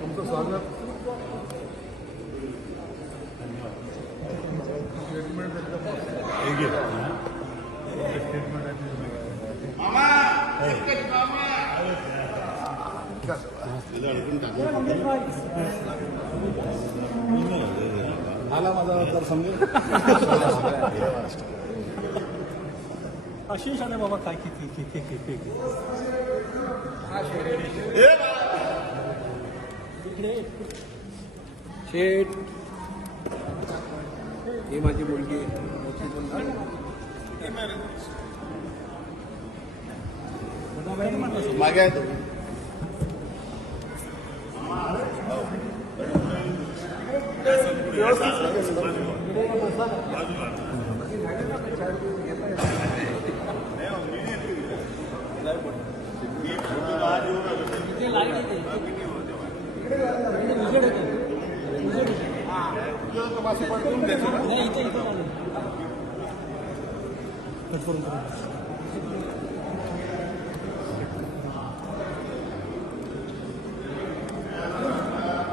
Komuta sahne Ege. Mama! Evet. Mama! Hala madalyalar sanıyor. Aşırı şahane baba kayki kayki kayki kayki. Her şey शेट ही माझी मुलगी मागे आहे तुम्ही मी फ़ोटो बाहेर येऊ आहे तो. नाही इथे इथे कट करून करून